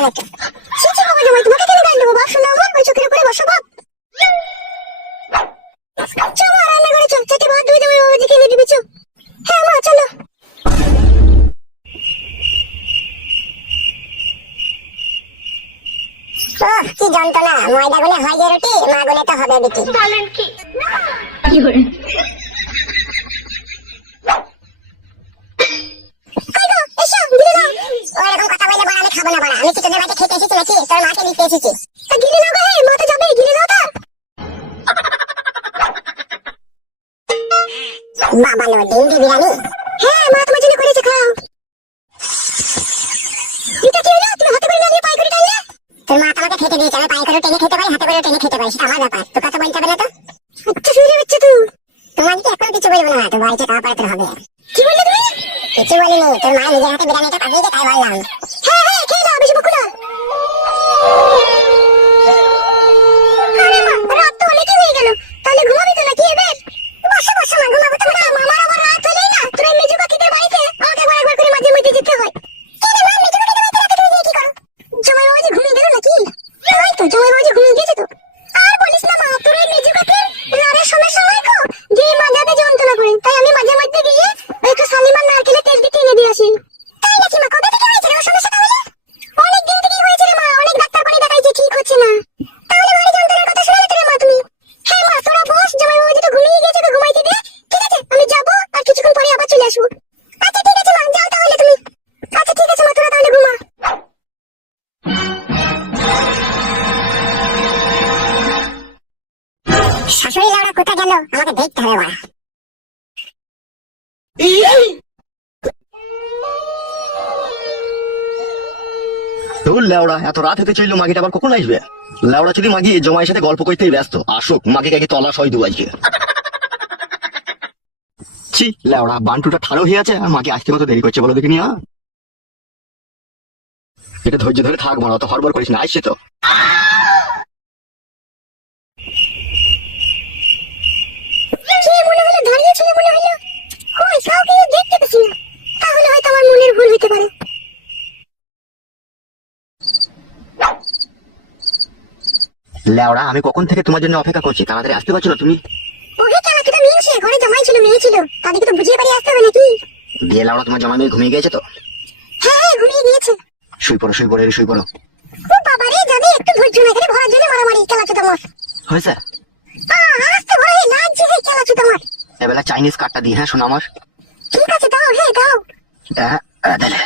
দাও একটু। ছিছি বাবা জামাই, তোমাকে কেন গাল দেবো বাপ? শোনো আমার ওই চোখের উপরে বসো বাপ। চলো রান্না করে চল, চেটে ভাত ধুয়ে জামাই বাবাজিকে এনে দিবি চো। হ্যাঁ মা চলো। কি যন্ত্রণা, ময়দা গুলে হয় যে রুটি, মা গুলে তো হবে বিটি। বলেন কি? বাবা লো ডিম বিরিয়ানি। হ্যাঁ মা তোমার জন্য করেছে, খাও। এটা কি হলো? তুমি হাতে করে না নিয়ে পায়ে করে টানলে? তোর মা তোমাকে খেতে দিয়েছে, আমি পায়ে করে টেনে খেতে পারি, হাতে করে টেনে খেতে পারি, সেটা আমার ব্যাপার, তোর কথা বলতে হবে না তো। আচ্ছা শুনে যাচ্ছে তুই। তোমার কি এখন কিছু বলবো না, তোর বাড়িতে খাওয়া পাড়াতে হবে। কি বললে তুমি? কিছু বলিনি, তোর মা নিজের হাতে বিরিয়ানিটা পাঠিয়েছে তাই বললাম। হ্যাঁ হ্যাঁ খেয়ে নাও, বেশি বকো না। আরে মা, রাত তো অনেকই হয়ে গেল, তাহলে ঘুমাবি তো নাকি এবার? বসো বসো মা, ঘুমাবো তো না। আমার আবার রাত হলেই না তোর মেজু কাকিদের বাড়িতে আমাকে একবার একবার করে মাঝে মধ্যে যেতে হয়। কেন মা, মেজু কাকিদের বাড়িতে রাতে তুমি কি করো? জামাই বাবাজি ঘুমিয়ে গেল নাকি? তাই তো, জামাই বাবাজি ঘুমিয়ে গেছে তো। আর বলিস না মা, তোর এই মেজু কাকির রাতের সমস্যা হয় গো, যে মাঝাতে যন্ত্রণা করে, তাই আমি মাঝে মধ্যে গিয়ে একটু শালিমার নারকেলের তেল দিয়ে এনে দিয়ে আসি। তাই নাকি মা? কবে থেকে হয়েছে রে ওর সমস্যা তাহলে? অনেক দিন থেকেই হয়েছে রে মা, অনেক ডাক্তার করে দেখাইছে, ঠিক হচ্ছে না। তাহলে ভারী যন্ত্রণার কথা শোনালে তো রে মা তুমি। হ্যাঁ মা তোরা বস, জামাই বাবাজি তো ঘুমিয়ে গেছে, তো ঘুমাইতে দে। ঠিক আছে আমি যাবো, আর কিছুক্ষণ পরে আবার চলে আসবো। আচ্ছা ঠিক আছে মা, যাও তাহলে তুমি। আচ্ছা ঠিক আছে মা, তোরা তাহলে ঘুমা। শাশুড়ি লাউড়া কোথায় গেল, আমাকে দেখতে হবে বাড়া। তোর লেওড়া এত রাত হতে চললো, মাগিটা আবার কখন আসবে? লেওড়া যদি মাগি জমাইয়ের সাথে গল্প করতেই ব্যস্ত, আসুক মাগি কাকি তলা সই দু আজকে। ছি লেওড়া, বান্টুটা ঠাড়ো হয়ে আছে আর মাকে আসতে কত দেরি করছে বলো দেখিনি। এটা ধৈর্য ধরে থাক মারা, অত হড়বড় করিস না, আসছে তো। কি মনে হলো, দাঁড়িয়ে ছিল মনে হলো, কই কাউকে দেখতে পাচ্ছি না। তাহলে হয়তো আমার মনের ভুল হতে পারে। লেওড়া আমি কখন থেকে তোমার জন্য অপেক্ষা করছি, তাড়াতাড়ি আসতে পারছো না তুমি? ওহে কেলা কেটা মিলছে, ঘরে জামাই ছিল মেয়ে ছিল, তাদেরকে তো বুঝিয়ে বাড়ি আসতে হবে নাকি? বিয়ে লেওড়া তোমার জামাই মেয়ে ঘুমিয়ে গেছে তো? হ্যাঁ হ্যাঁ ঘুমিয়ে গিয়েছে। শুই পড়ো শুই পড়ো, শুই পড়ো। ও বাবা রে, যাবে একটু ধৈর্য না, এখানে ভরার জন্য মারামারি, কেলা চোদা মত। হয়েছে আসতে ভয় লাগছে, হে কেলা চোদা মত। এবেলা চাইনিজ কার্ডটা দিই, হ্যাঁ শোনো আমার। ঠিক আছে দাও, হ্যাঁ দাও। দিলে